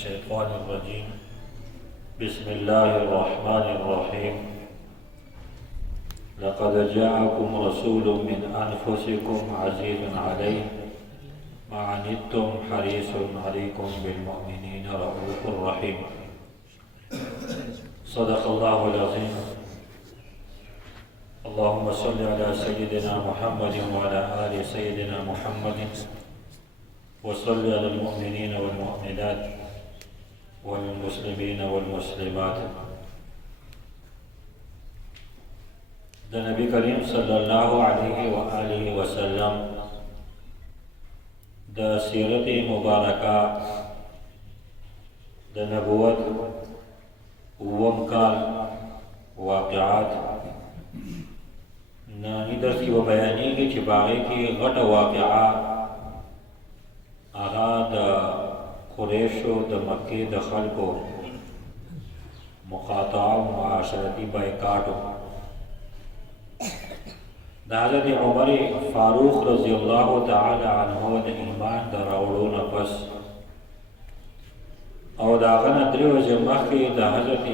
الشيطان الرجيم بسم الله الرحمن الرحيم لقد جاءكم رسول من أنفسكم عزيز عليه ما عنتم حريص عليكم بالمؤمنين رؤوف رحيم صدق الله العظيم. اللهم صل على سيدنا محمد وعلى آل سيدنا محمد وصل على المؤمنين والمؤمنات والمسلمين والمسلمات. د نبی کریم صلی الله علیه و آله وسلم د سیرت مبارکه د نبوت اوم کال واقعات نانی درس کی و بیانیږي چې باغې کې غټه واقعه هغه د قریشو د مکې د خلکو مقاطعه و معاشرتي بایکاټ د حضرت عمر فاروق رضی الله تعالی عنه د ایمان د راوړو نه پس او د هغه نه درې ورځې مخکې د حضرت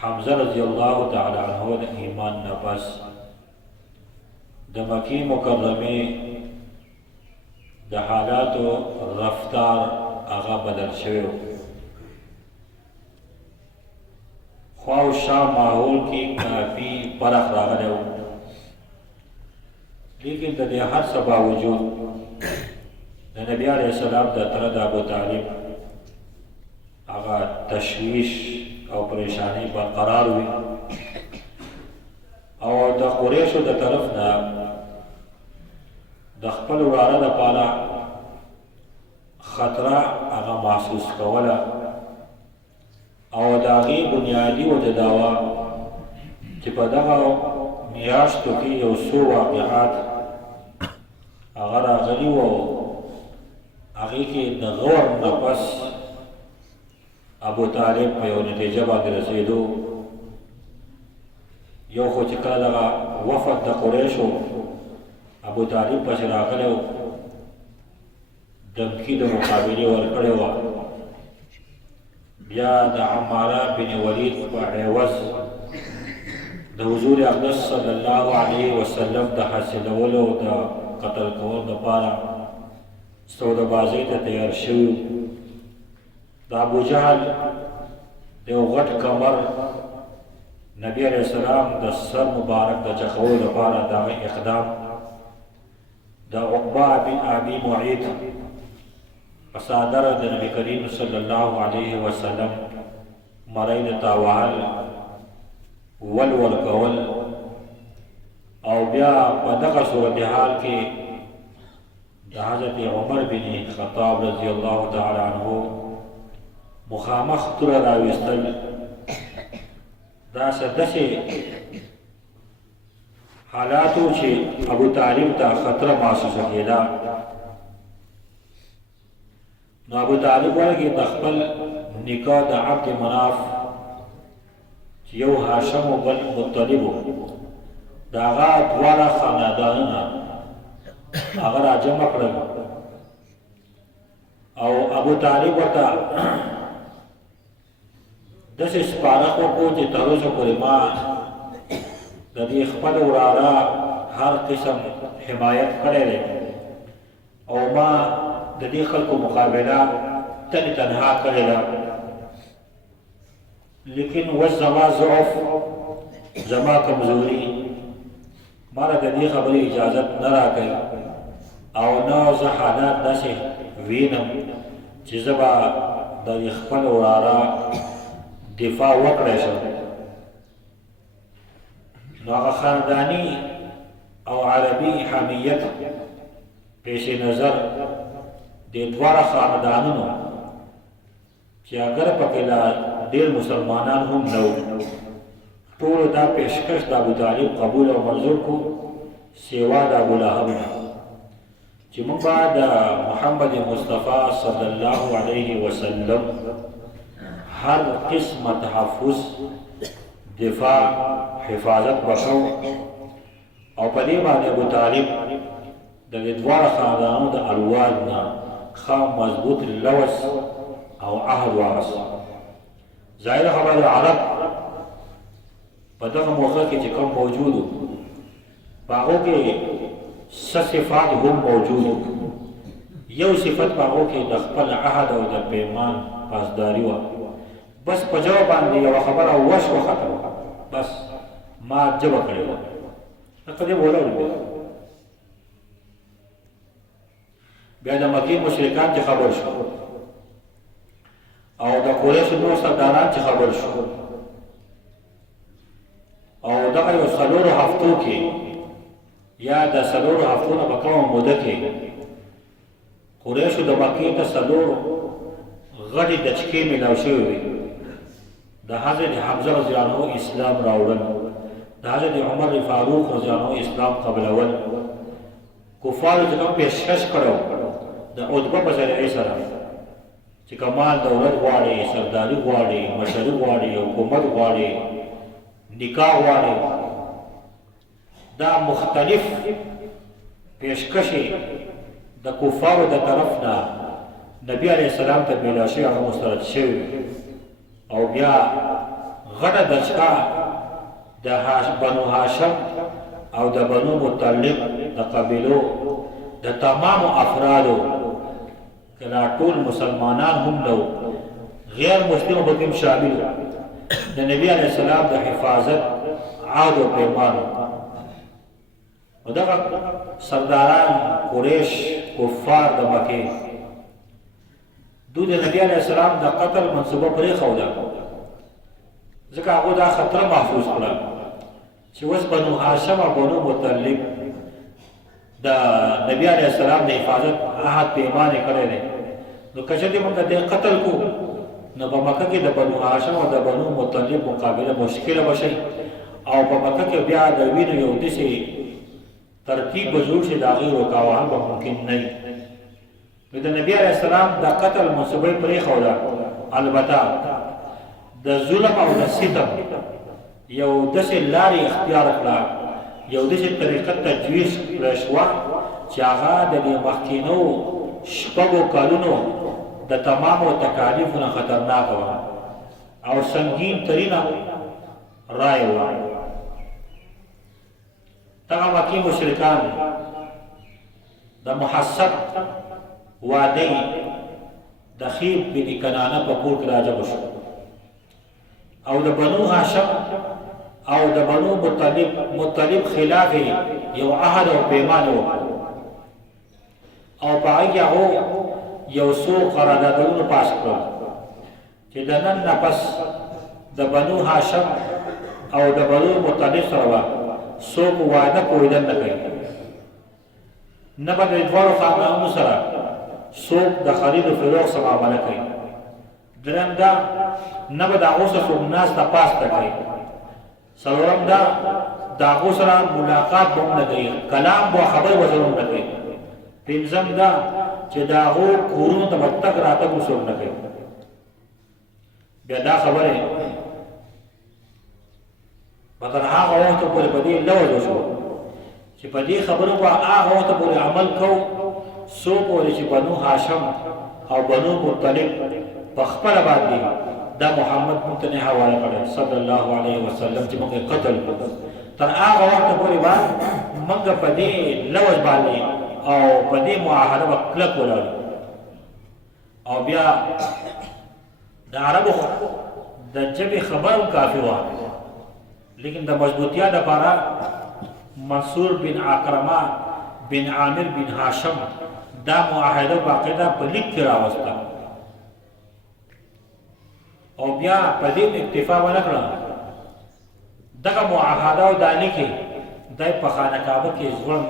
حمزه رضی الله تعالی عنه د ایمان نه پس د مکې مکرمې د حالاتو رفتار هغه بدل شوی خوا و شا ماحول کې کافي فرق راغلی و، لیکن د دې هر څه باوجود د نبی علیه السلام د تره د ابو طالب هغه تشویش او پریشانی برقرار وي او د قریشو د طرف نه د خپل وراره لپاره خطره هغه محسوس کوله او د هغې بنیادي وجه دا وه چې په دغه میاشتو کې یو څو واقعات هغه راغلي وو، هغې کې د غور نه پس ابو طالب په یو نتیجه باندې رسېدو. یو خو چې کله دغه وفد د قریشو ابو طالب پسې راغلی و، دمکي د مقابلې ورکړې وه، بیا د عماره بن ولید په عوض د حضور اقدس صلی الله علیه وسلم د حاصلولو د قتل کولو دپاره سودابازۍ ته تیار شوي. د ابو جهل د یو غټ کمر نبی علیه السلام د سر مبارک د چخولو لپاره دغه اقدام د عقبه بن ابي معیط په څادر د نبی کریم صلی الله علیه وسلم مرۍ د تاوهل ول کول او بیا په دغه صورتحال کې د حضرت عمر بن خطاب رضی الله تعالی عنه مخامخ توره راویستل. دا داسې حالاتو چې ابو طالب ته خطره محسوسه کېده، نو ابو طالب ورګې د خپل نیکه د عبد مناف چې یو هاشم و بل مطلب و، د هغه دواړه خاندانونه هغه راجمع کړل او ابو طالب ورته داسې سپارښت وکړو چې تر اوسه پورې ما د دې خپل وراره هر قسم حمایت کړی دی او ما د دې خلکو مقابله تنې تنها کړې ده، لیکن اوس زما ضعف زما کمزوري ما د دې خبرې اجازت نه راکوي او نه زه حالات داسې وینم چې زه به د خپل وراره دفاع وکړی شم. نو هغه خانداني او عربي حمیت پیش نظر د دواړه خاندانونو چې اگر پکې لا ډېر مسلمانان هم نه وو، ټولو دا پیشکش د ابو طالب قبول او منظور کو سیوا د ابو لهب نه چې موږ به د محمد مصطفی صلی الله علیه وسلم هر قسم تحفظ دفاع حفاظت وکړو او په دې باندې ابو طالب د دواړه خاندانونو د الوال نه خام مضبوط لوس او عهد واغس ظاهر خبر عرب په دغه موقع کې چې کوم موجود وو په هغو کې څه صفات هم موجود وو یو صفت په هغو کې د خپل عهد او د پیمان پاسداري وه بس په جواب باندې یوه خبره وش وختم بس ما جبه کړې وه لکه دې ولاړ بیا د مکې مشرکان چې خبر شو او د قریشو نور سرداران چې خبر شو او دغه یو څلورو هفتو کې یا د څلورو هفتو نه په کومه موده کې قریشو د مکې ته څلورو غټې دچکې میلاو شوې وې د حضرت حمزه رضی الله عنه اسلام راوړل د حضرت عمر فاروق رضی الله عنه اسلام قبلول کفارو چې کوم پیشکش کړو د عتبه په ذریعې سره چې کمال دولت غواړي سرداري غواړي مشري غواړي حکومت غواړي نکاح غواړي دا مختلف پیشکشي د کفارو د طرف نه نبی علیه السلام ته میلاو شوي هغه مسترد شوي او بیا غټه دچکه د بنو هاشم او د بنو مطلب د قبیلو د تمامو افرادو کله ټول مسلمانان هم نو غیر مسلمو به هم شامل د نبی علیه السلام د حفاظت عهد و پیمان او دغه سرداران قریش کفار د مکې دوی د نبی علیه السلام د قتل منصوبه پرېښوده ځکه هغو دا خطره محفوظ کړه چې اوس بنو هاشم او بنو مطلب د نبی علیه السلام د حفاظت عهد پیمان یې کړی دی نو که چېرې موږ د قتل کو نو په مکه کې د بنو هاشم او د بنو مطلب مقابله مشکله به شي او په مکه کې بیا د وینو یو داسې ترتیب به جوړ شي د هغې رکاوهن به ممکن نه وي نو د نبی علیه السلام د قتل منصوبه یې پرېښوده البته د ظلم او د ستم یو داسې لارې اختیار کړه یو داسې طریقه تجویز کړه شوه چې هغه د دې مخکینو شپږو کلونو د تمامو تکالیفو نه خطرناکه وه او سنګین ترینه رایه وه دغه مکې مشرکان د محسب وادی د خیب بن کنانه په کور کې راجمع شو او د بنو هاشم او د بنو مطلب خلاف یو عهد او پیمان وکړ او په هغې کې هغو یو څو قراردادونه پاس کړل چې د نن نه پس د بنو هاشم او د بنو مطلب سره به څوک وعده کویدل نه کوي نه به د دواړو خاندانونو سره څوک د خرید و فروغ سره معامله کوي درېیم دا نه به د هغو سره څوک ناسته پاسته کوي څلورم دا د هغو سره ملاقات به هم نه کوي کلام به خبرې به سره هم نه کوي پنځم دا چې د هغو کورونو ته به تګ راتګ هم څوک نه کوي بیا دا خبرې به تر هغه وخته پورې په دې لوظ وشو چې په دې خبرو به هغه وخته پورې عمل کوو څو پورې چې بنو هاشم او بنو مطلب په خپله باندې دا محمد موږ ته نه حواله کړی صلی الله علیه وسلم چې موږ یې قتل کړو تر هغه وخته پورې به موږ په دې لوظ باندې او په دې معاهده به کلک ولاړو او بیا د عربو د ژبې خبر هم کافي وه لیکن د مضبوطیا دپاره منصور بن عکرمه بن عامر بن هاشم دا معاهده باقاعده په لیک کې راوسته او بیا په دې اکتفا ونه کړه دغه معاهده او دا لیکې دی په خانه کعبه کې ځوړند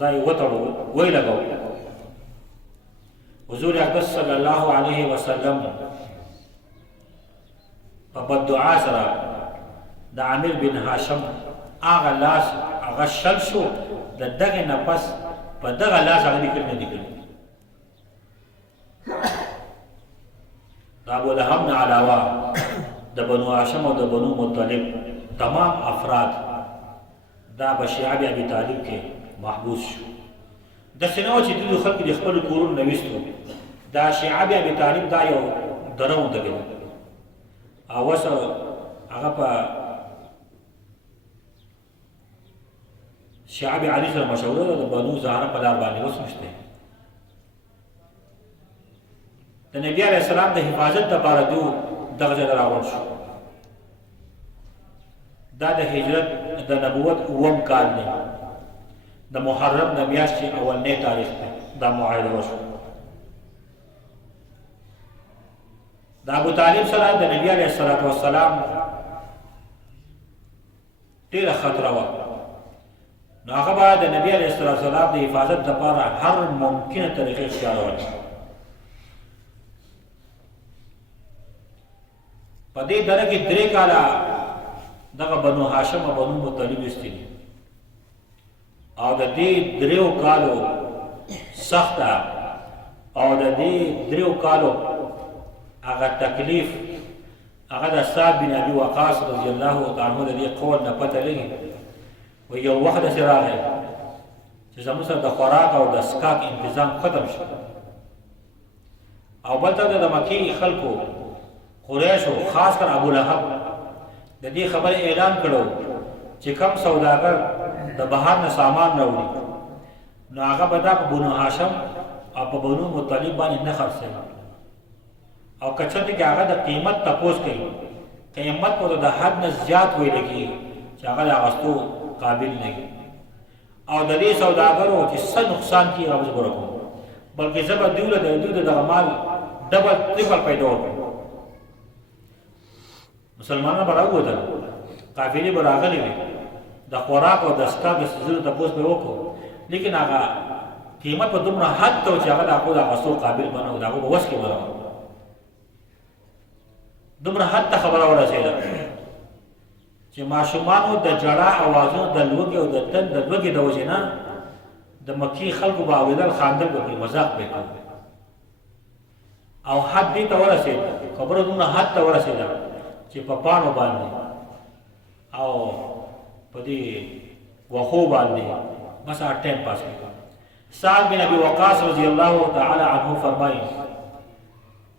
دا یې وتړو ویې لګو حضور اقدس صلی الله علیه وسلم په بددعا سره د عامر بن هاشم هغه لاس هغه شل شو د دغې نه پس په دغه لاس هغه لیکل نه دي کړي د ابولهب نه علاوه د بنو هاشم او د بنو مطلب تمام افراد دا په شیعه ابي طالب کې محبوس شو داسې نه وه چې دوی خلکو د خپلو کورونو نه ویستو دا شیعه ابي طالب دا یو دره ودرېده او اوس هغه په شعب علي سره مشهوره ده د بنو زهره په لار باندې اوس هم شته د نبي علیه السلام د حفاظت دپاره دو دغه ځای ته راوړ شو دا د هجرت د نبوت اووم کال دی د محرم د میاشتې اولنی تاریخ دی دا معاهده وشو د ابو طالب سره د نبي علیه السلام ډېره خطره وه نو هغه به د نبي علیه السلام د حفاظت دپاره هر ممکنه طریقې اختیارولې په دې دره کې 3 کاله دغه بنو هاشم او بنو مطلب ایستلي او د دې 3 کالو سخته او د دې 3 کالو هغه تکلیف هغه د سعد بن ابي وقاص رضی الله تعالی عنہ د دې قول نه پته لګي و یو وخت سره راغی چې زموږ سره د خوراک او د اسکاک تنظیم ختم شو او بل ته د مکی خلکو قریش او خاص کر ابو لهب د دې خبر اعلان کړو چې کم سوداګر د بهر نه سامان راوړي نو هغه به دا په بنو هاشم او په بنو مطلب باندې نه خرڅوي او کچته کې هغه د قیمت تپوس کوي قیمت په د حد نه زیات ویل کېږي چې هغه د اغوستو قابل نه وي او د دې سوداګرو چې څه نقصان کېږي هغه به زه ورکوم بلکې زه به دوی له دوی د دغه مال ډبل تریپل پیدا ورکړم مسلمانان به راووتل قافلې به راغلې وې د خوراک او د اسکاک د څیزونو تپوس به وکړو لیکن هغه قیمت په دومره حد ته و چې هغه د هغو د اخیستو قابل به نه و د هغو په وس کې به نه و دومره حد ته خبره ورسېده چې ماشومانو د ژړا اوازونو د لوږې او د تن د لوږې د وجې نه د مکې خلکو به اورېدل خاندل به کوي مذاق به کوي او حد دې ته ورسېد خبره دومره حد ته ورسېده چې په پاڼو باندې او په دې وښو باندې بس ټایم پاس کوي سعد بن ابي وقاص رضی الله تعالی عنه فرمایي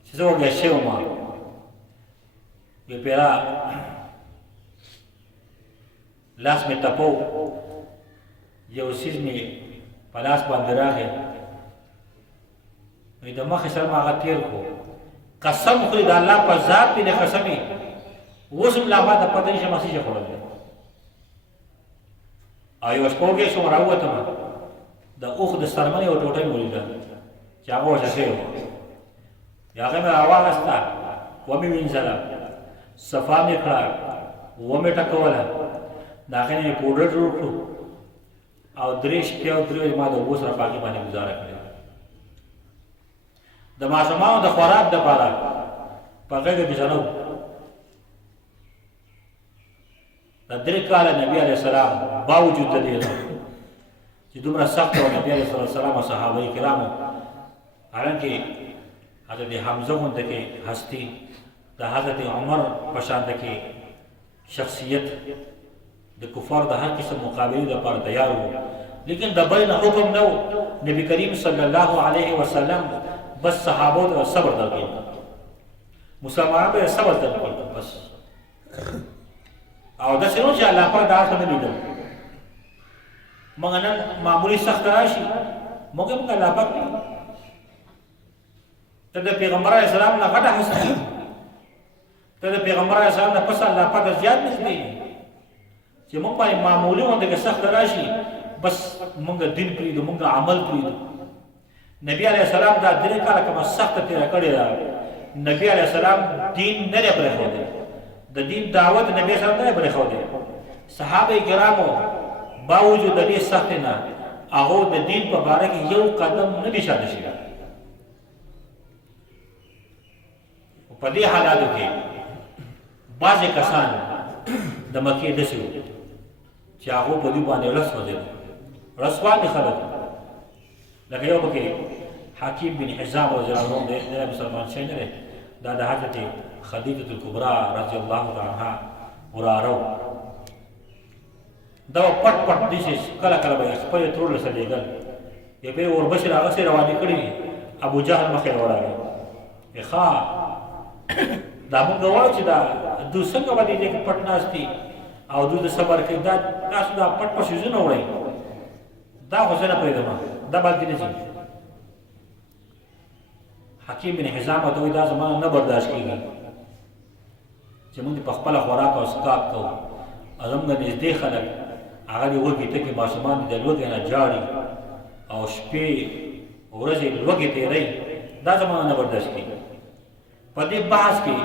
چې زه وږی شوی وم پیرا لاس مې تپو یو څیز مې په لاس باندې راغی نو د مخې سره مې هغه تېر کړو قسم خوري د الله په ذات مې د قسمې اوس هم لا ما ته پته نشم څه شی خوړلی او یوه شپه وږی شوم راووتم د اوښ د څرمنې یوه ټوټۍ مې ولیده چې هغه وچه شوې وه هغه مې راواغسته ومې وینځله صفا مې کړه ومې ټکوله د هغې نه مې پوډر جوړ کړو او 3 شپې او 3 ورځې ما د اوبو سره په هغې باندې ګزاره کړې د ماشومانو د خوراک دپاره په غېږه کې زنه و د 3 کاله نبي علیه السلام باوجود د دې چې دومره سخته وه نبي علیه السلام او صحابه کرامو حالانکې حضرت حمزه غونته کې هستي د حضرت عمر په شانته کې شخصیت د کفار د هر قسم مقابلې لپاره تیار وو لیکن د بل نه حکم نه و نبی کریم صلی الله علیه وسلم بس صحابو ته صبر درکړي مسلمانانو ته صبر درکړي بس او داسې نو چې الله پاک دا څه نه لیدل موږ نن معمولي سخت راشي موږ هم الله پاک ته د پیغمبر علیه السلام نه غټه حسنه ته د پیغمبر علیه السلام نه پس الله پاک زیات نږدې چې موږ باندې معمولي غوندې که سخت راشي بس موږ دین پرېږدو موږ عمل پرېږدو نبي علیه السلام دا 3 کاله کومه سخته تېره کړې ده نبي علیه السلام دین نه دی پرېښودی د دین دعوت نبي علیه السلام نه دی پرېښودی صحابه کرامو باوجود د دې سختۍ نه هغو د دین په باره کې یو قدم نه دي شاته شوي په دې حالاتو کې بعضې کسان د مکې داسې وو چې هغو په دوی باندې رس وځېدل رسوا دي خلک لکه یو پکې حکیم بن حزام رضی الله عنه دی مسلمان شوی نه دی دا د حضرت خدیجة الکبرا رضی الله عنها وراره دا پټ پټ داسې کله کله به یې خپلې ترور له سره لېږل یې به یې وربشې هغسې روانې کړي ابو جهل مخې ته ورغی ښه دا مونږ وایو چې دا دوی څنګه باندې دې پټ ناستي او دوی د صبر کوي دا تاسو دا پټ پټ شیزونه وړئ دا خو زه نه پوهېږم دا باندې نه ځي حکیم بن حزام ورته وایي دا زما نه برداشت کېږي چې مونږ په خپله خوراک او څښاک کوو او زموږ نږدې خلک هغه دې وږي ټکي ماشومان د لوږې نه جاړي او شپې ورځې لوږې تېروي دا زما نه برداشت کېږي په دې بحث کې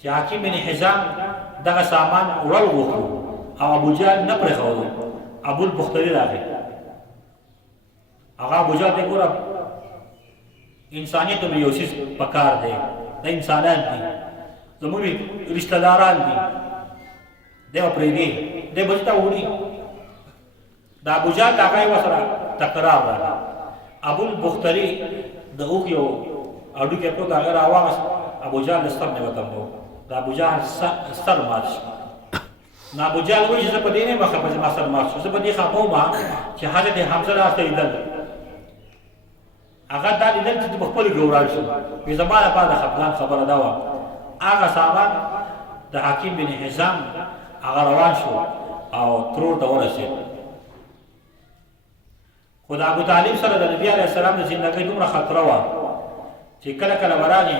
چې حکیم بن حزام دغه سامان وړل غوښتو او ابوجهل نه پرېښودو ابوالبختري راغی هغه ابوجهل ته ګوره انسانیت ته یو څیز پکار دی دا انسانان دي زموږ رشته داران دي دی به پرېږدي دی به ته وړي د ابوجهل هغه یې ورسره تکرار راغی ابوالبختري د اوښ یو هډوکی پروت هغه راواغست ابوجهل له ستر نه وتمبو د ابوجهل سر مات شو نو ابوجهل وایي چې زه په دې نه یم خفه چې ما سر مات شو زه په دې خفه وم چې حضرت حمزه راته لیدل هغه دا لیدل چې په خپلو کې ولاړ شو وایي زما لپاره د خفګان خبره دا وه هغه سامان د حکیم بن حزام هغه روان شو او ترور ته ورسېد خو د ابوطالب سره د نبي علیه السلام د زندګۍ دومره خطره وه چې کله کله به راغی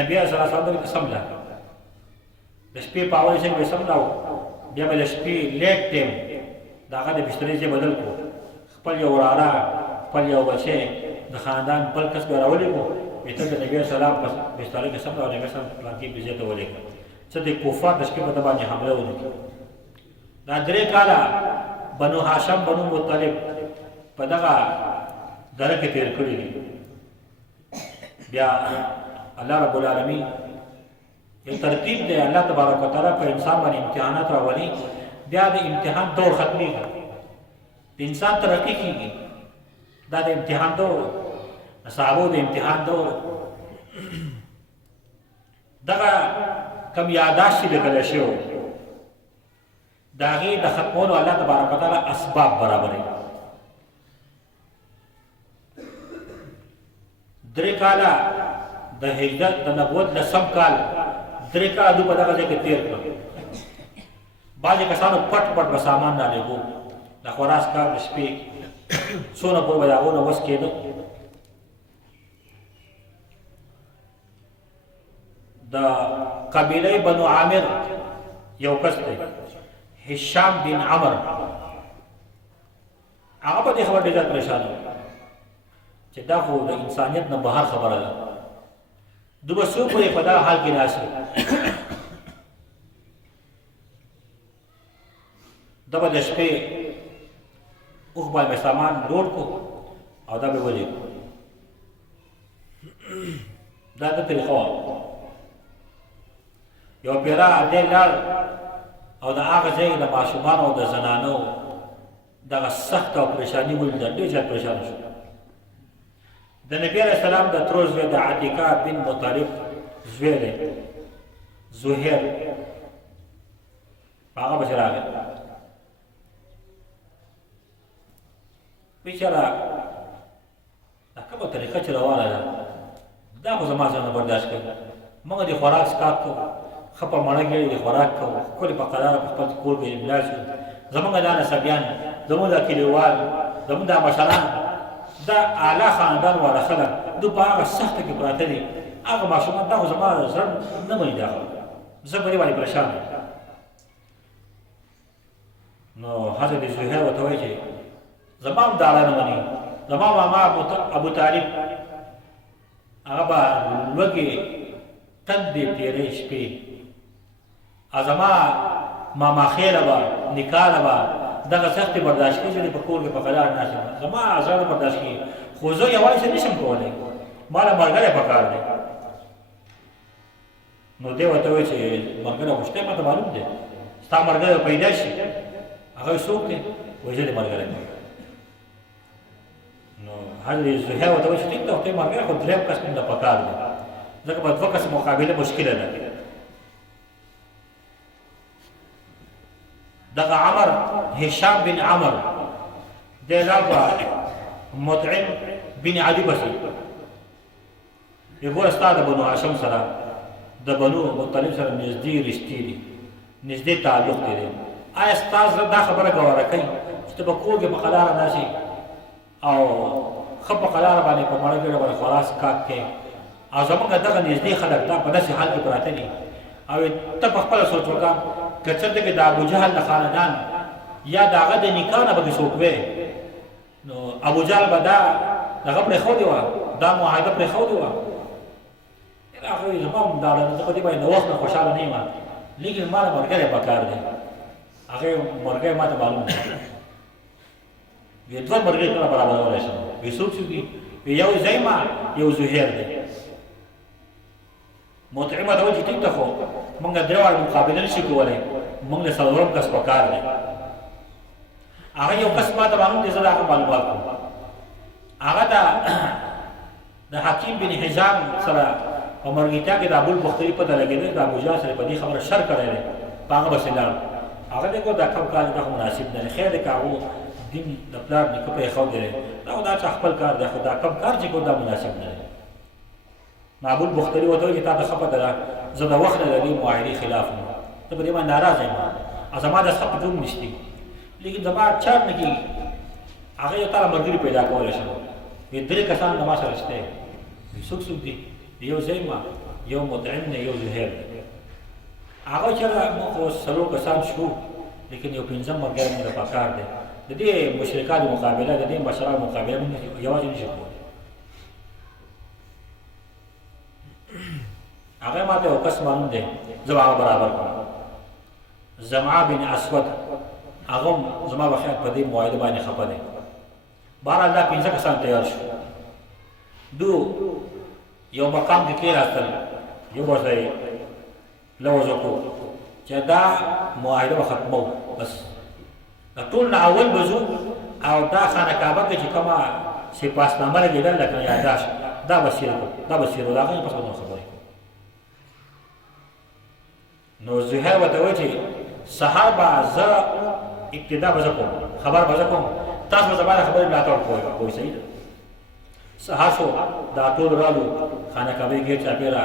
نبي علیه السلام ته سمله د شپې په اول ځای به یې سملاو بیا به د شپې لیټ ټایم د هغه د بسترې ځای بدل کړو خپل یو وراره خپل یو بچی د خاندان بل کس به راولېږو وایي ته د نبي علیه السلام په بسترې کې سمله او نبي السلام پلانکي بې ځای ته ولېږه څه د کفار د شپې په ده باندې حمله ونه کړي دا 3 کاله بنو هاشم بنو مطلب په دغه دره کې تېر کړي دي بیا الله رب العالمین یو ترتیب دی الله تبارک وتعالی په انسان باندې امتحانات راولي بیا د امتحان دور ختمېږي د انسان ترقي کېږي دا د امتحان دور د صحابو د امتحان دور دغه کم یاداشت چې لیکلی شوی د هغې د ختمولو الله تبارک وتعالی اسباب برابروي 3 کاله د هجرت د نبوت لسم کال 3 کاله دوی په دغه ځای کې تېر کړل بعضې کسانو پټ پټ به سامان رالېږو د خوراک کار د شپې څونه پورې به د هغو نه وس کېده د قبیله بنو عامر یو کس دی هشام بن عمر هغه په دې خبر ډېر زیات پریشان و چې دا خو د انسانیت نه بهر خبره ده دوی به څو پورې په دغه حال کې ناست وي ده به د شپې اوښ باندې سامان لوډ کړو او دا به ولېږو دا د طریقه وه یو پیره دی لاړ او د هغه ځای د ماشومانو او د زنانو دغه سخته او پریشاني ولیده ډېر زیات پریشانه شو د نبي علیه السلام د ترور زوی د عتیقه بن مطلب زوی دی زهیر هغه پسې راغی بیچاره دا کومه طریقه چې روانه ده دا خو زما زړه نه برداشت کوي موږ د خوراک څښاک کوو ښه په مڼه کې د خوراک کوو ښکلې په قراره په خپل کور کې ملا شو زموږ دا نسبیان زموږ دا کلیوال زموږ دا مشران دا اعلی خاندان والا خلک دوی په هغه سخته کې پراته دي هغه ماشومان دا خو زما زړه نه مني دا خبره زه په دې باندې پریشان یم نو حضرت زهیر ورته وایي چې زما هم دا اړه نه مني زما ماما ابوطالب هغه به لوږې تندې تېرې شپې او زما ماما خیره به نکاله به دغه سختې برداشت کړي چې په کور کې په قرار ناست یم زما زړه برداشت کړي خو زه یوازې نشم کولی ما له ملګری پکار دی نو دی ورته وایي چې ملګری خو شته ماته معلوم دی ستا ملګری پیدا شي هغه څوک دی وایي زه د ملګری نو حضرت زهیر ورته وایي چې ټیک ده خو ته ملګری خو درېیم کس مونږ ته پکار دی ځکه په 2 کس مقابله مشکله ده دغه عمر هشام بن عمر دی لاړ مطعم بن عدي بسي یګور ستا د بنو هاشم سره د بنو مطلب سره نږدې رشتې دي، نږدې تعلق دی. آیا ستاسو دا خبره ګواره کوي چې ته به کور کې په قلاره ناسې او ښه په قلاره باندې په مړه ګډه باندې خوراک کاک کې، او زمونږ دغه نږدې خلک دا په داسې حال کې پراته دي، او ته په خپله سوچ وکړه که چېرته کې د ابوجهل د خاندان یا د هغه د نکاح نه پکې څوک وی، نو ابوجهل به دا دغه پرېښودې وه، دا معاهده پرېښودې وه. هغه وایي زما هم دا زه په دې باندې د وخت نه خوشحاله نه یم، لیکن ما له ملګری پکار دی. هغې ملګری ما ته معلوم دی، وی دوه ملګري څنګه برابرولی شم؟ وی څوک څوک دي؟ وی یو زیما یو زهیر دی. مطعمه ته وایي چې ټیک ده خو موږ درې واړه مقابله نه شي کولی، موږ له څلورم کس پکار دی. هغه یو کس ما ته معلوم دی، زه د هغه معلومات کوم. هغه د حکیم بن حزام سره په مرګیتیا کې د ابوالبختري پته لګېده د ابوجهل سره په دې خبره شر کړی دی، په هغه پسې لاړ. هغه دی کو دا کم کار دا مناسب نه دی، خیر دی که هغو دین د پلار نیکه پرېښودی دی، دا چا خپل کار دی، خو دا کم کار چې کو دا مناسب نه دی. نو ابوالبختري ورته وایي چې تا ته ښه پته ده زه د وخت نه د دې معاهدې خلاف یم، ته په دې باندې ناراضه یم او زما د څه په ټوم نشتي، لیکن زما چار نه کېږي. هغه یو تا له ملګري پیدا کولی شم. وی درې کسان له ما سره شته. وی څوک څوک دي؟ یو زیما یو مطعم دی یو زهیر دی. هغه چېرته موږ خو څلور کسان شو، لیکن یو پنځم ملګری مونږ ته پکار دی. د دې مشرکانو مقابله د دې مشرانو مقابله مونږ یوازې نشو کولی. هغه ما ته یو کس معلوم دی، زه به هغه برابر کړم. زمعه بن اسود هغه هم زما به خیر په دې معاهده باندې خفه دی. بهرحال دا پنځه کسان تیار شو. دو یو مقام کې کېناستل، یو ورته یې لوظ وکړو چې دا معاهده به ختموو، بس د ټول نه اول به ځو او دا خانه کعبه کې چې کومه سپاسنامه لګېدل لکه یاداشت دا به سیر کړو، دا به سیر و، د هغه نه پس به خبرې کوو. نو زهیر ورته وایي چې سهار به زه ابتدا به زه کوم، خبر به زه کوم، تاسو به زما د خبرې ملاتړ کوئ. صحیح ده. سهار شو، دا ټول رالو، خانه کعبې ګېټ چاپېره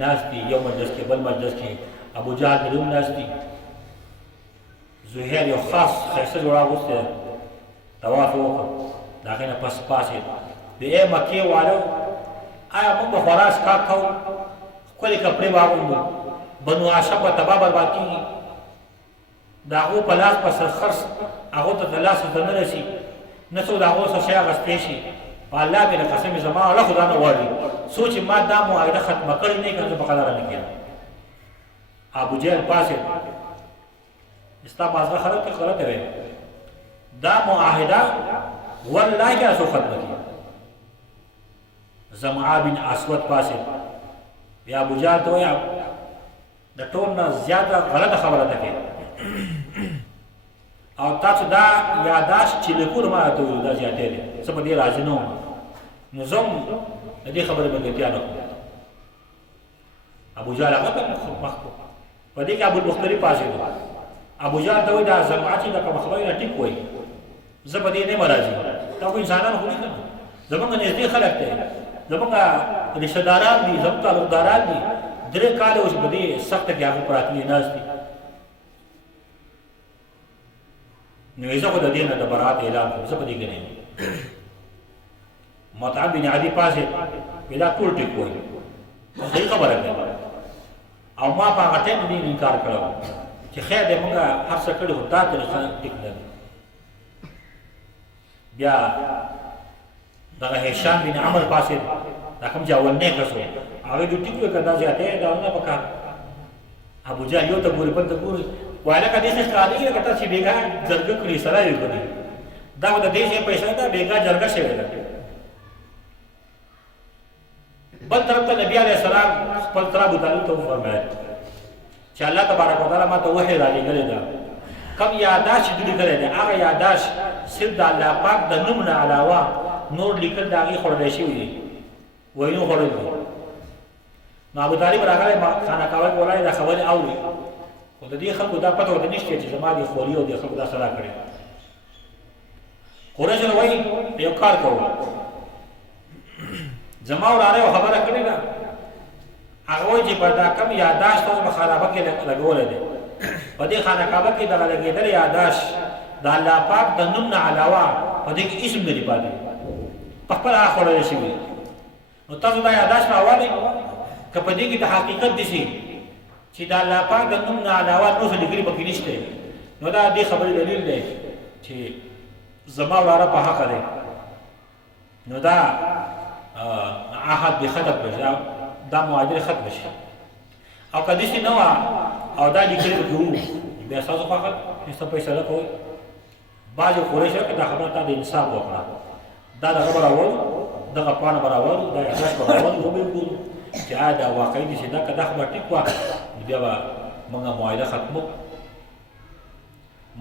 ناست دي، یو مجلس کې بل مجلس کې ابوجهل دې هم ناست دي. زهیر یو خاص ښایسته جوړه اغوستی ده، طواف یې وکړ، د هغې نه پس پاڅېد. د ای مکې والو آیا موږ به خورا څښاک کوو، ښکلې کپړې به اغوندو، بنو هاشم به تباه برباد کېږي، د هغو په لاس به خرڅ هغو ته د لاس ته نه رسي، نه څوک د هغو څه شی اخیستی شي. په الله مې د قسم زما اړه خو دا نه غواړي څو چې ما دا معاهده ختمه کړې نه کړم، زه په قلاره نه کېږم. ابوجهل پاڅېد، ستا مازغه خلک ته غلطه وی، دا معاهده والله که څوک ختمه کړي. زمعه بن اسود پاڅېد، بیا ابوجهل ته وایي د ټول نه زیاته غلطه خبره ده کې، او تاسو دا یاداشت چې لیکلو ما راته ویلو دا زیاتې دی، زه په دې راضي نه وم، نو زه هم د دې خبرې ملګرتیا نه کوم. ابوجهل هغه ته مخ کړو، په دې کې ابوالبختري پاڅېدو. ابوجهل ته وایي دا زمعه چې دا کومه خبره ده ټیک وایي، زه په دې نه یم راضي. دا خو انسانان خو نه کنه، زمونږ نږدې خلک دی، زمونږ رشته داران دي، زمونږ تعلقداران دي، 3 کاله اوس په دې سخته کې هغه پراته دي، ناست دي. نو زه خو د دې نه د براءت اعلان کوم، زه په دې کې نه یم. مطعم بن عدي پاڅېد، وایي دا ټول ټیک وایي، صحیح خبره ده، او ما په هغه ټایم دې انکار کړی و چې خیر دی موږ هر څه کړي خو دا طریقه ټیک نه ده. بیا دغه هشام بن عمر پاڅېد، دا کوم چې اولنی کس و، هغه جو ټیک وکړه دا زیاتی دا نه پکار. ابوجهل یو ته ګوري بل ته ګوري، وایي لکه دې څه ښکارېږي لکه تاسو چې بېګا جرګه کړي سړی یې کړي، دا خو د دې شی پیسې ده، بېګا جرګه شوې ده. بل طرف ته نبي علیه السلام خپل تره ابوطالب ته وفرمایل چې الله تبارک وتعالی ما ته وحی رالیږلې ده، کوم یاداشت چې دوی لیکلی دی هغه یاداشت صرف د الله پاک د نوم نه علاوه نور لیکل د هغې خوړلی شوي دي، وینو خوړل دي. نو ابوطالب راغلی خانه کعبه کې ولاړ دا خبرې اوري، خو د دې خلکو دا پته ورته نشته چې زما دې خولي او دې خلکو دا سلا کړې. قریش ورته وایي یو کار کوو، زما وراره یو خبره کړې ده، هغه وایي چې په دا کم یاداشت تاسو په خرابه کې لګولی دی په دې خانه کعبه کې دغه لګېدلی یاداشت د الله پاک د نوم نه علاوه په دې کې اسم نه دي پاتې په خپل هغه خوړلی شوي نو تاسو دا یاداشت راولئ که په دې کې د حقیقت دي شي چې د الله پاک د نوم نه علاوه نور څه لیکلي پکې نشته نو دا دې خبرې دلیل دی چې زما وراره په حقه دی نو دا عهد دې ختم کړي دا معاهده ختم شي او که داسې نه وه او دا لیکلي پکې وو بیا ستاسو فقط څه فیصله کوئ بعضې قریشو کې دا خبره تا د انصاف وکړه دا دغه به راولو دغه پاڼه به راولو دا یاداشت به راولو وبېلګو چې آیا دا واقعي دي چې دا که دا خبره ټیک وه نو بیا به موږ معاهده ختمو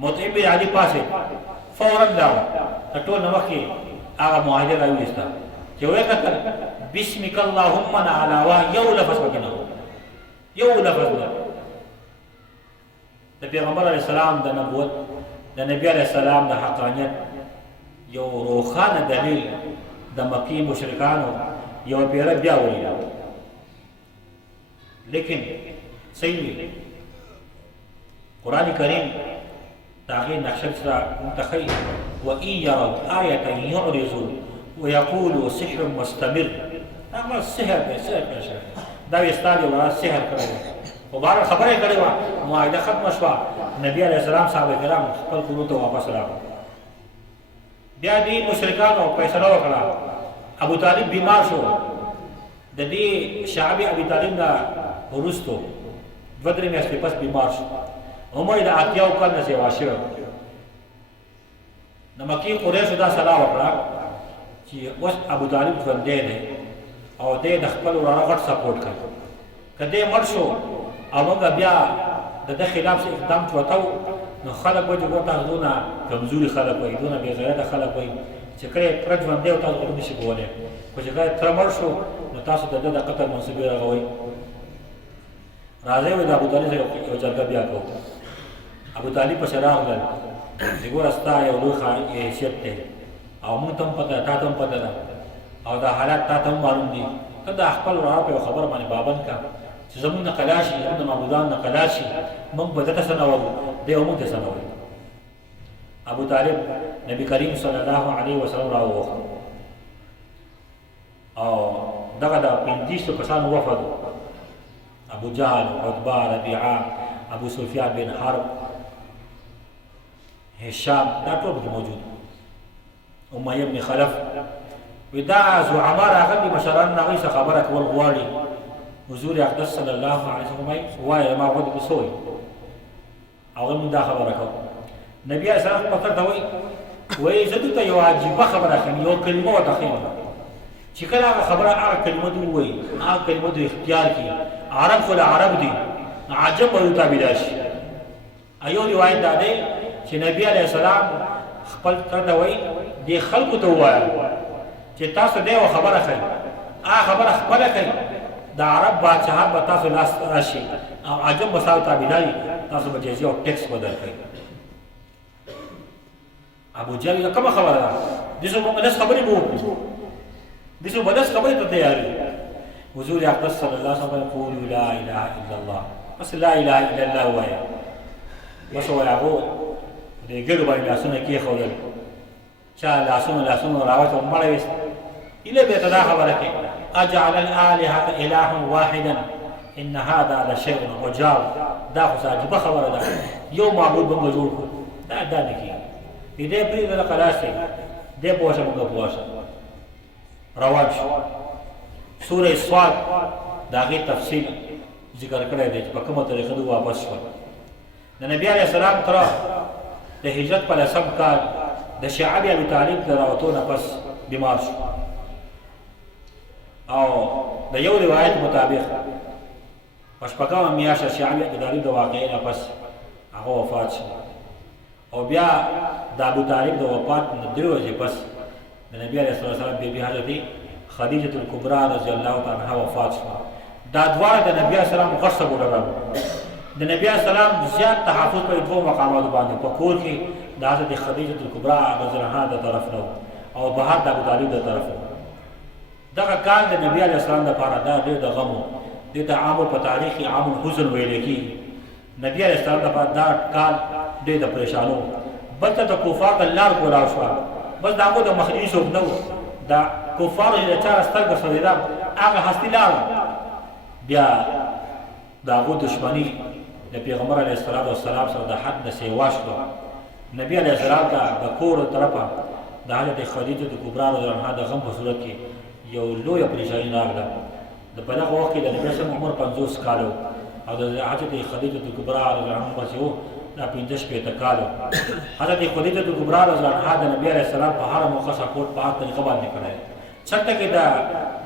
مطعم بن علي پاسې فورا لاړه د ټول نه مخکې هغه معاهده راویسته چې ویې کتل بسمک اللهم نه علاوه یو لفظ پکې نه یو لفظ نه د پیغمبر علیه السلام د نبوت د نبی علیه السلام د حقانیت یو روښانه دلیل د مکې مشرکانو یو پیره بیا ولیده لیکن صحیح قرآن کریم د هغې نقشه سره موږ ته ښیي وان یروا آیة یعرضوا ویقولوا سحر مستمر هغه سحر دی سحر دی دا یې ستا دی ورځ سحر کړی دی خو بهر خبره یې کړې وه معاهده ختمه شوه نبي علیه السلام صحابه کرام خپل کورو ته واپس راغلل بیا دې مشرکانو فیصله وکړه ابو طالب بیمار شو د دې شعب ابي طالب نه وروستو دوه درې میاشتې پس بیمار شو عمر د اتیاو کال نه سیوا شوی د مکې قریشو دا صلاح وکړه چې اوس ابو طالب ژوندی دی او دی د خپل وراره غټ سپورټ کوي که دی مړ شو او موږ بیا د ده خلاف څه اقدام چوتو نو خلک وایي چې ګوره تاسو دونه کمزوري خلک وایي دونه بېغیرته خلک وایي چې کله یې پرت ژوندی او تاسو غوړ نشي کولی خو چې کله تره مړ شو نو تاسو د ده د قتل منصبې رغوئ راځئ وایي د ابوطالب سره یو جرګه بیا کوو ابوطالب پسې راغلل چې ګوره ستا یو لوی حیثیت دی او موږ ته هم پته ده تا ته هم پته ده او دا حالات تا ته هم معلوم دي ته د خپل وراره په یو خبره باندې پابند کړه چې زموږ نه قلا شي زموږ د معبودانو نه قلا شي موږ به ده ته څه نه وایو دی هم موږ ته څه نه وایي ابوطالب نبي کریم صلی الله علیه وسلم راووښت او دغه د 50 کسانو وفد ابو جهل عتبه ربیعه ابو سفیان بن حرب هشام دا ټول پکې موجود امیه بن خلف دا زعما راغلي مشران هغوی څه خبره کول غواړي حضور اقدس صلی الله علیه وسلم وایي ما غوږ کې څه وایي هغوی موږ دا خبره کوو نبي علیه السلام خپل ته وایي زه دلته یو عجیبه خبره ښیم یو کلمه ورته ښیم چې کله هغه خبره هغه کلمه دې ووایي هغه کلمه دې اختیار کړي عرب خو له عرب دي عجب به وتابعدار شي ایو روایت دا دی چې نبی علیه السلام خپل ته وایي دې خلکو ته ووایه چې تاسو دې یوه خبره ښیي هغه خبره خپله کوي د عرب بادشاهان به تاسو لاس راشي او عجب به ستاسو تابعداري تاسو به جزیه او ټیکس به درکوئ ابو جهل کومه خبره ده دې موږ لس خبرې به وکړو دې به لس خبرې ته تیار یو حضور اقدس صلی الله علیه وسلم قولوا لا اله الا الله بس لا اله الا الله وایه بس وایه هغو دې ګډو باندې لاسونه کېښودل چا لاسونه راوت او مړه ویست ایله به ته دا خبره کوي اجعل الالهه اله واحدا ان هذا لشيء عجاب دا خو عجیبه خبره ده یو معبود به موږ جوړ کړو دا نه کېږي دې پرېږده خلاص دی دې پوه شه موږ پوه شه روان شو سوره صاد د هغې تفصیل ذکر کړی دی چې په کومه طریقه دوی واپس شول د نبي علیه السلام تره د هجرت په 10 کال د شعب ابي طالب د راوتو نه پس بیمار شو او د یو روایت مطابق په شپږمه میاشت شعب ابي طالب د واقعې نه پس هغه وفات شو او بیا د ابو طالب د وفات نه 3 ورځې پس د نبی علیه السلام بیبي حضرت خدیجه الکبرى رضی الله تعالی عنها وفات شوه دا دواړه د نبی علیه السلام غټ سپورټران د نبی علیه السلام زیات تحفظ په دوو مقاماتو باندې په کور کې د حضرت خدیجه الکبرى رضی الله عنها د طرف نه او بهر د ابو طالب د طرف نه دغه کال د نبی علیه السلام لپاره دا ډېر د غم و د عام په تاریخ عام الحزن ویل کی نبی علیہ السلام د دا کال د پریشانو بل ته د کفار د لار کولاو شو بس داغه د مخنی شو نو دا کفار چې چا سترګ سره دا هغه هستی لار بیا داغه دشمنی د پیغمبر علیه السلام سره د حد نه سیوا شو نبی علیه السلام د کور طرفه د حضرت خدیجه کبرا رضی الله عنها د غم په صورت کې یو لوی پریشانی راغله د په دغه وخت کې د نبی صلی عمر 50 کالو او د حضرت خدیجه کبرا رضی الله عنها بس یو دا 15 کالو حضرت خدیجه کبرا رضی الله عنها د نبی علیه السلام په هر موقع سپورټ په هغه طریقه باندې کړی چرته کې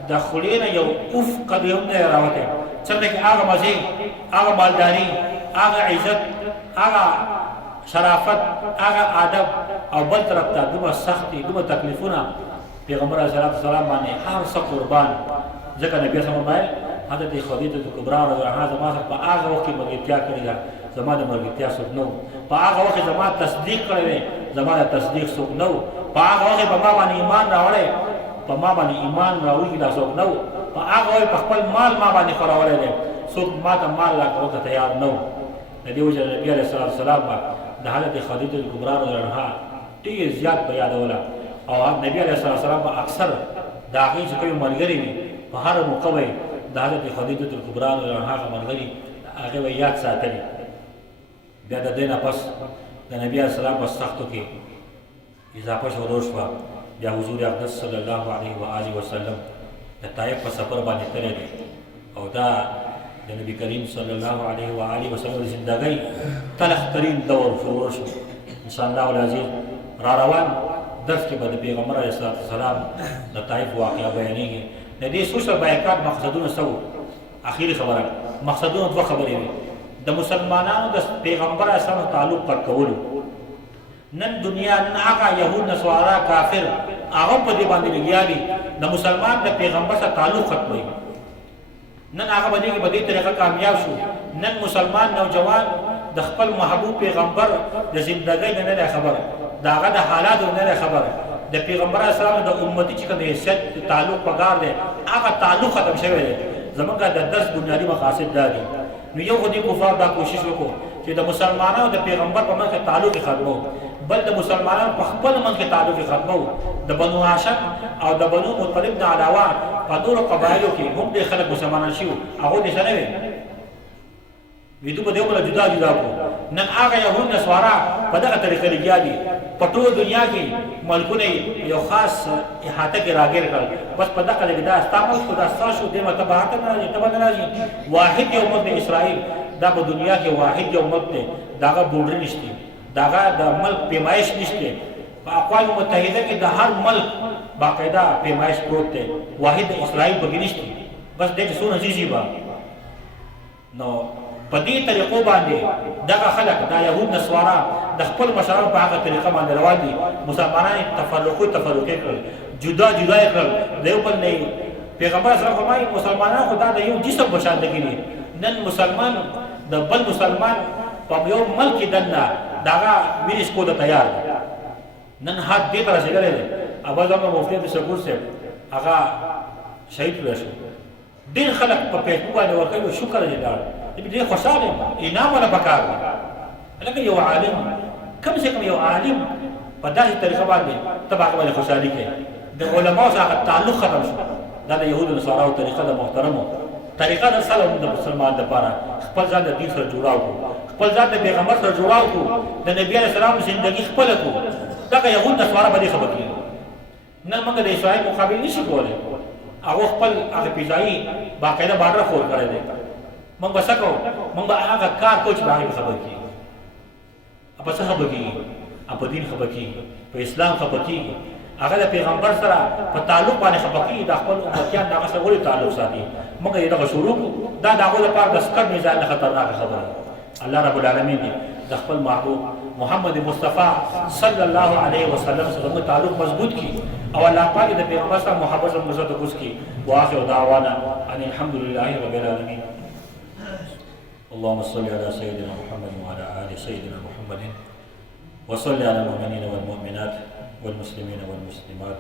د خلینا یو اوف قدیم نه راوته چرته کې هغه مزي هغه مالداري هغه عزت هغه شرافت هغه ادب او بل طرف ته دومره سختي دومره تکلیفونه پیغمبر علیه السلام باندې هر څه قربان ځکه نبی صلی الله علیه وسلم حضرت خدیجه کبرا رضی الله عنها زما په هغه وخت کې ملګرتیا کړې ده زما د ملګرتیا څوک نو په هغه وخت زما تصدیق کړی زما د تصدیق څوک نو په هغه وخت په ما باندې ایمان راوړی په ما باندې ایمان راوړي دا څوک نو په هغه وخت په خپل مال ما باندې خورولې ده څوک ما ته مال لا کول ته تیار نو د دې وجه نبی علیه السلام د حضرت خدیجه کبرا رضی الله عنها ډېر زیات په یادوله او نبی علیه السلام په اکثر د هغې چې کوم ملګري وي په هر موقع به د حضرت خدیجه کبرا رضی الله عنها ملګري هغه به یاد ساتلي بیا د دې نه پس د نبی علیه السلام په سختو کې اضافه شروع شوه بیا حضور اقدس صلی الله علیه و آله وسلم د طایف په سفر باندې تللی دی او دا د نبی کریم صلی الله علیه و آله وسلم زندګۍ تلخ ترین دور شروع شو ان شاء الله العزیز را روان درس کې به د پیغمبر علیه السلام د طایف واقعه بیانېږي د دې سوشل بایکاټ مقصدونه څه وو اخیری خبره مقصدونه دوه خبرې وي د مسلمانانو د پیغمبر علیه السلام تعلق قطع کولو نن دنیا نن هغه یهود نصارا کافر هغه په دې باندې لګیا دي د مسلمان د پیغمبر سره تعلق ختموي نن هغه باندې په دې طریقه کامیاب شو نن مسلمان نوجوان د خپل محبوب پیغمبر د زندګۍ نه خبره داغه د حالات نه خبره د پیغمبر اسلام د امتی چې کوم حیثیت تعلق پکار دی هغه تعلق ختم شوی دی زمونږ د 10 بنیادی مقاصد دي نو یو خدای کفار دا کوشش وکړو چې د مسلمانانو د پیغمبر په منځ کې تعلق ختمو بل د مسلمانانو په خپل منځ کې تعلق ختمو د بنو هاشم او د بنو مطلب نه علاوه په نورو قبایلو کې هم د خلک مسلمانان شي هغه دې سره وي دوی په دې ولا جدا جدا کو نن هغه يهود نسوارا په دغه طریقې لګیا دي په ټول دنیا کې ملکونه یو خاص احاطه کې راګیر کړل بس په دغه لګدا استعمال خدا ساسو د متبعات نه راځي تبع نه راځي واحد یو ملک اسرائیل دا په دنیا کې واحد یو ملک دی داغه بورډر نشته داغه د ملک پیمایش نشته په اقوام متحده کې د هر ملک باقاعده پیمایش پروت دی واحد اسرائیل بګی نشته بس دغه څونه چیزی با نو په دې طریقو باندې دغه خلک دا يهود نسوارا د خپل مشرانو په هغه طریقه باندې روان دي مسلمانان تفرقه کړل جدا کړل دیو په نه پیغمبر صلی الله علیه وسلم مسلمانان خدا د یو جسم بشان لګیږي نن مسلمان د بل مسلمان په یو ملک دنه داغه وینس کو د تیار نن حد دې پر رسیدلې ابا زمو مفتی د شکور سے هغه شهید شو ډیر خلک په پیټو باندې ورکوي شکر دې دار دې خوشاله انعام ولا بکار لکه یو عالم کم سے کم یو عالم په داسې طریقه باندې تبع باندې خوشالي کوي د علماء سره تعلق ختم شو دا د يهودو نصاراو طریقه د محترمو طریقه د سلام د مسلمان لپاره خپل ځان د دین سره جوړاو خپل ځان د پیغمبر سره جوړاو د نبی عليه السلام ژوندۍ خپل کو دا يهود نصارا باندې خبر کړي نن موږ د اسرائیل مقابل نشو کولای هغه خپل هغه پیځای باقاعده بارډر فور کړی دی موږ وسکو موږ هغه کار کوچ باندې خبر کړي په څه خبر کړي په دین خبر کړي په اسلام خبر کړي هغه د پیغمبر سره په تعلق باندې خبر کړي د خپل امتیان دغه سره ولې تعلق ساتي موږ یې دغه شروع دا دغه لپاره د سکر میزان خطرناک خبره الله رب العالمین د خپل محبوب محمد مصطفی صلی الله علیه وسلم سره تعلق مضبوط کی او الله پاک د پیغمبر سره محبت او مزه کوس کی واخر دعوانا ان الحمد لله رب العالمین اللهم صل على سيدنا محمد وعلى آل سيدنا محمد وصل على المؤمنين والمؤمنات والمسلمين والمسلمات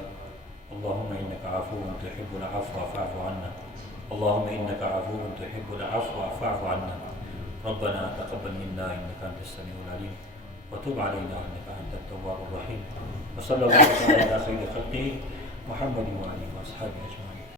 اللهم إنك عفو تحب العفو فاعف عنا اللهم إنك عفو تحب العفو فاعف عنا. ربنا تقبل منا إنك أنت السميع العليم وتب علينا إنك أنت التواب الرحيم. وصلى الله على خير خلقه محمد وآله وأصحابه أجمعين.